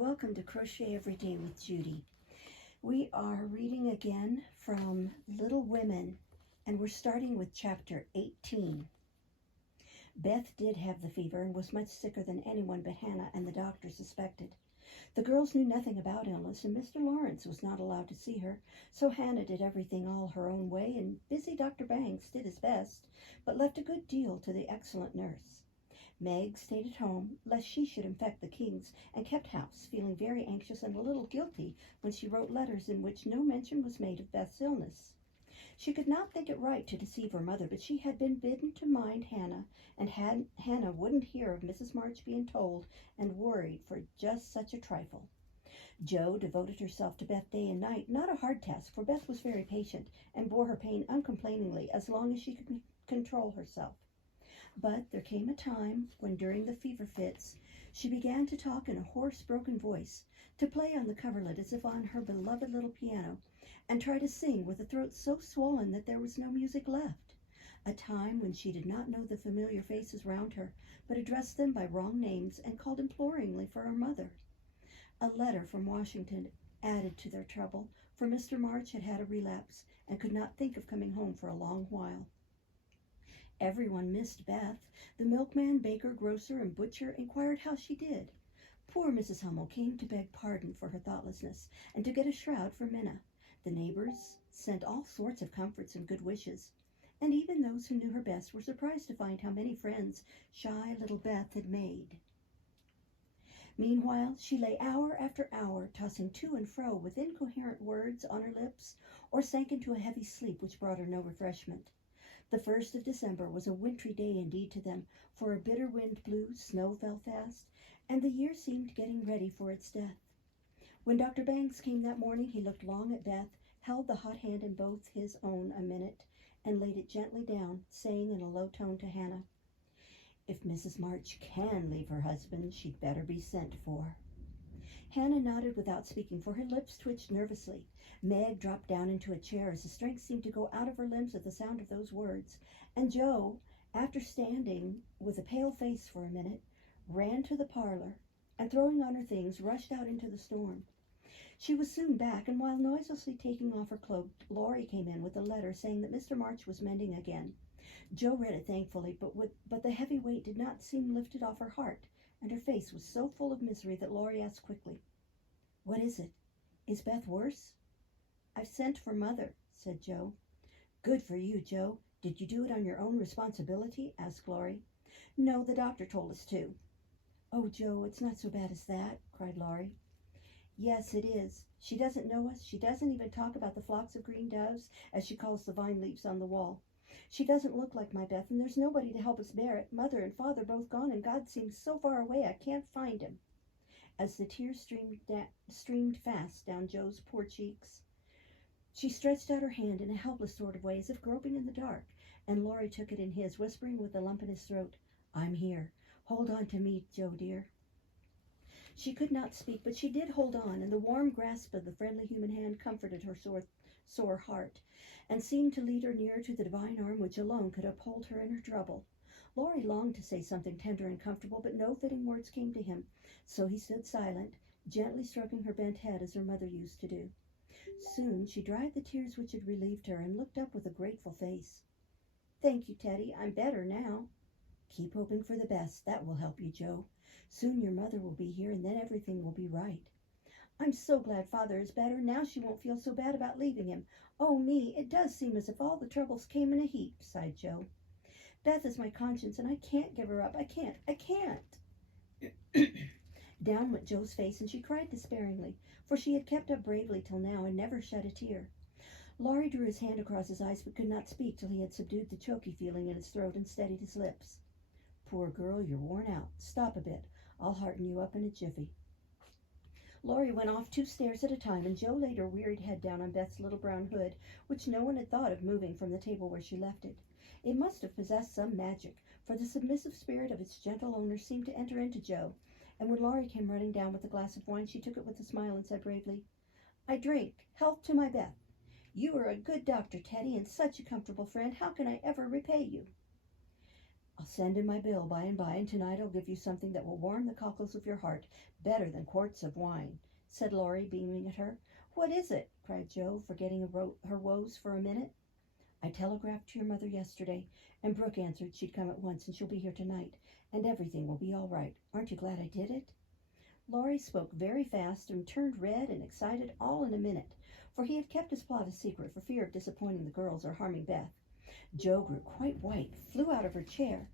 welcome to Crochet Every Day with Judy. We are reading again from Little Women, and we're starting with chapter 18. Beth did have the fever and was much sicker than anyone but Hannah and the doctor suspected. The girls knew nothing about illness, and Mr. Lawrence was not allowed to see her, so Hannah did everything all her own way, and busy Dr. Banks did his best, but left a good deal to the excellent nurse. Meg stayed at home, lest she should infect the Kings, and kept house, feeling very anxious and a little guilty when she wrote letters in which no mention was made of Beth's illness. She could not think it right to deceive her mother, but she had been bidden to mind Hannah, and Hannah wouldn't hear of Mrs. March being told, and worried for just such a trifle. Jo devoted herself to Beth day and night, not a hard task, for Beth was very patient, and bore her pain uncomplainingly as long as she could control herself. But there came a time when, during the fever fits, she began to talk in a hoarse, broken voice, to play on the coverlet as if on her beloved little piano, and try to sing with a throat so swollen that there was no music left. A time when she did not know the familiar faces round her, but addressed them by wrong names and called imploringly for her mother. A letter from Washington added to their trouble, for Mr. March had had a relapse and could not think of coming home for a long while. Everyone missed Beth. The milkman, baker, grocer, and butcher inquired how she did. Poor Mrs. Hummel came to beg pardon for her thoughtlessness, and to get a shroud for Minna. The neighbors sent all sorts of comforts and good wishes, and even those who knew her best were surprised to find how many friends shy little Beth had made. Meanwhile, she lay hour after hour, tossing to and fro with incoherent words on her lips, or sank into a heavy sleep which brought her no refreshment. The 1st of December was a wintry day indeed to them, for a bitter wind blew, snow fell fast, and the year seemed getting ready for its death. When Dr. Banks came that morning, he looked long at Beth, held the hot hand in both his own a minute, and laid it gently down, saying in a low tone to Hannah, "If Mrs. March can leave her husband, she'd better be sent for." Hannah nodded without speaking, for her lips twitched nervously. Meg dropped down into a chair as the strength seemed to go out of her limbs at the sound of those words, and Jo, after standing with a pale face for a minute, ran to the parlor, and throwing on her things, rushed out into the storm. She was soon back, and while noiselessly taking off her cloak, Laurie came in with a letter saying that Mr. March was mending again. Jo read it thankfully, but the heavy weight did not seem lifted off her heart, and her face was so full of misery that Laurie asked quickly, "What is it? Is Beth worse?" "I've sent for Mother," said Jo. "Good for you, Jo. Did you do it on your own responsibility?" asked Laurie. "No, the doctor told us to." "Oh, Jo, it's not so bad as that," cried Laurie. "Yes, it is. She doesn't know us. She doesn't even talk about the flocks of green doves, as she calls the vine leaves on the wall. She doesn't look like my Beth, and there's nobody to help us bear it. Mother and Father both gone, and God seems so far away I can't find him." As the tears streamed fast down Jo's poor cheeks, she stretched out her hand in a helpless sort of way, as if groping in the dark, and Laurie took it in his, whispering with a lump in his throat, "I'm here. Hold on to me, Jo dear." She could not speak, but she did hold on, and the warm grasp of the friendly human hand comforted her sore heart, and seemed to lead her nearer to the divine arm which alone could uphold her in her trouble. Laurie longed to say something tender and comfortable, but no fitting words came to him, so he stood silent, gently stroking her bent head as her mother used to do. Soon she dried the tears which had relieved her, and looked up with a grateful face. "Thank you, Teddy. I'm better now." "Keep hoping for the best. That will help you, Jo. Soon your mother will be here, and then everything will be right." "I'm so glad Father is better. Now she won't feel so bad about leaving him. Oh, me, it does seem as if all the troubles came in a heap," sighed Jo. "Beth is my conscience, and I can't give her up. I can't." Down went Jo's face, and she cried despairingly, for she had kept up bravely till now and never shed a tear. Laurie drew his hand across his eyes, but could not speak till he had subdued the choky feeling in his throat and steadied his lips. "Poor girl, you're worn out. Stop a bit. I'll hearten you up in a jiffy." Laurie went off 2 stairs at a time, and Jo laid her wearied head down on Beth's little brown hood, which no one had thought of moving from the table where she left it. It must have possessed some magic, for the submissive spirit of its gentle owner seemed to enter into Jo, and when Laurie came running down with a glass of wine, she took it with a smile and said bravely, "I drink health to my Beth. You are a good doctor, Teddy, and such a comfortable friend. How can I ever repay you?" I'll send in my bill by and by, and tonight I'll give you something that will warm the cockles of your heart better than quarts of wine," said Laurie, beaming at her. "What is it?" cried Jo, forgetting her woes for a minute. "I telegraphed to your mother yesterday, and Brooke answered she'd come at once, and she'll be here tonight, and everything will be all right. Aren't you glad I did it?" Laurie spoke very fast and turned red and excited all in a minute, for he had kept his plot a secret for fear of disappointing the girls or harming Beth. Jo grew quite white, flew out of her chair,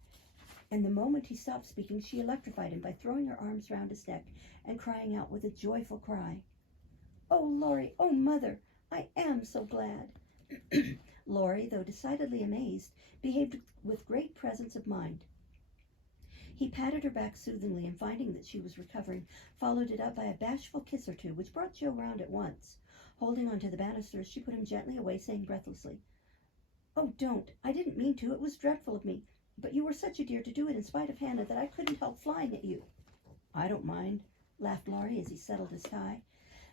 and the moment he stopped speaking, she electrified him by throwing her arms round his neck and crying out with a joyful cry, "Oh, Laurie, oh, Mother, I am so glad." Laurie, though decidedly amazed, behaved with great presence of mind. He patted her back soothingly, and finding that she was recovering, followed it up by a bashful kiss or two, which brought Jo round at once. Holding on to the banisters, she put him gently away, saying breathlessly, "Oh, don't. I didn't mean to. It was dreadful of me. But you were such a dear to do it in spite of Hannah that I couldn't help flying at you." "I don't mind," laughed Laurie as he settled his tie.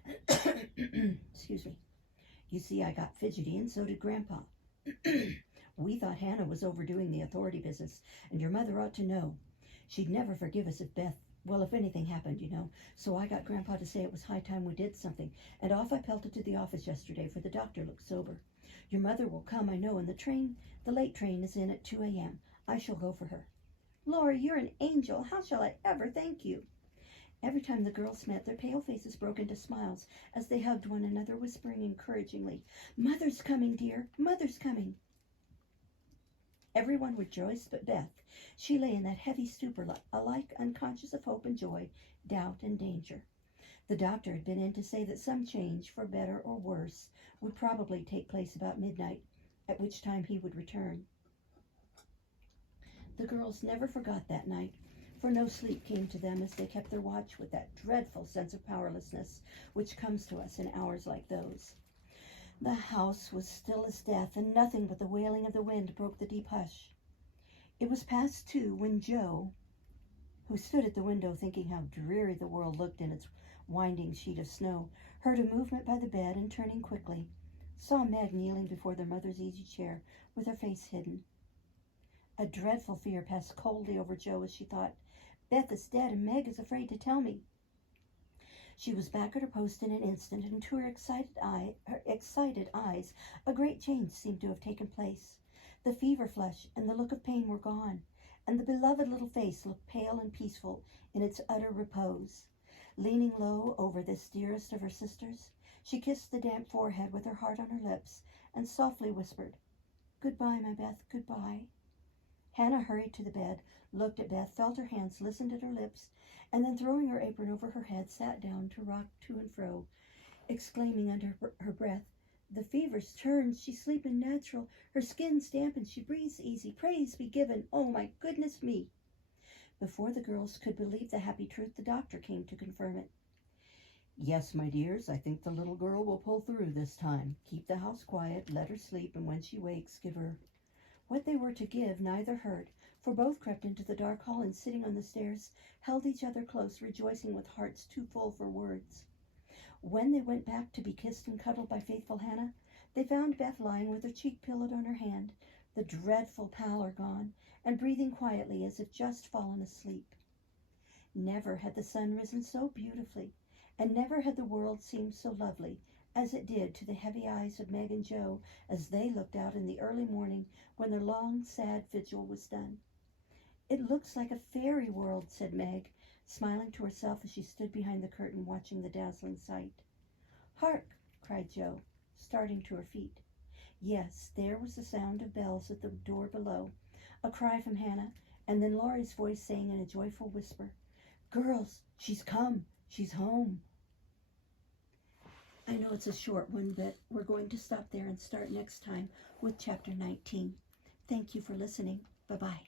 Excuse me. "You see, I got fidgety, and so did Grandpa. We thought Hannah was overdoing the authority business, and your mother ought to know. She'd never forgive us if anything happened, you know. So I got Grandpa to say it was high time we did something, and off I pelted to the office yesterday, for the doctor looked sober. Your mother will come, I know, and the late train is in at 2 a.m. I shall go for her." "Laurie, you're an angel. How shall I ever thank you?" Every time the girls met, their pale faces broke into smiles as they hugged one another, whispering encouragingly, "Mother's coming, dear. Mother's coming." Everyone rejoiced but Beth. She lay in that heavy stupor, alike unconscious of hope and joy, doubt and danger. The doctor had been in to say that some change, for better or worse, would probably take place about midnight, at which time he would return. The girls never forgot that night, for no sleep came to them as they kept their watch with that dreadful sense of powerlessness which comes to us in hours like those. The house was still as death, and nothing but the wailing of the wind broke the deep hush. It was past 2 when Jo, who stood at the window thinking how dreary the world looked in its winding sheet of snow, heard a movement by the bed, and turning quickly, saw Meg kneeling before their mother's easy chair with her face hidden. A dreadful fear passed coldly over Jo as she thought, "Beth is dead, and Meg is afraid to tell me." She was back at her post in an instant, and to her excited eyes a great change seemed to have taken place. The fever flush and the look of pain were gone, and the beloved little face looked pale and peaceful in its utter repose. Leaning low over this dearest of her sisters, she kissed the damp forehead with her heart on her lips, and softly whispered, "Goodbye, my Beth, goodbye." Hannah hurried to the bed, looked at Beth, felt her hands, listened at her lips, and then throwing her apron over her head, sat down to rock to and fro, exclaiming under her breath, "The fever's turned, she's sleeping natural, her skin's damp and she breathes easy, praise be given, oh my goodness me." Before the girls could believe the happy truth, the doctor came to confirm it. "Yes, my dears, I think the little girl will pull through this time. Keep the house quiet, let her sleep, and when she wakes, give her—" What they were to give neither heard, for both crept into the dark hall, and sitting on the stairs, held each other close, rejoicing with hearts too full for words. When they went back to be kissed and cuddled by faithful Hannah, they found Beth lying with her cheek pillowed on her hand, the dreadful pallor gone, and breathing quietly as if just fallen asleep. Never had the sun risen so beautifully, and never had the world seemed so lovely as it did to the heavy eyes of Meg and Jo as they looked out in the early morning when their long, sad vigil was done. "It looks like a fairy world," said Meg, smiling to herself as she stood behind the curtain watching the dazzling sight. "Hark!" cried Jo, starting to her feet. Yes, there was the sound of bells at the door below, a cry from Hannah, and then Laurie's voice saying in a joyful whisper, "Girls, she's come! She's home!" I know it's a short one, but we're going to stop there and start next time with chapter 19. Thank you for listening. Bye-bye.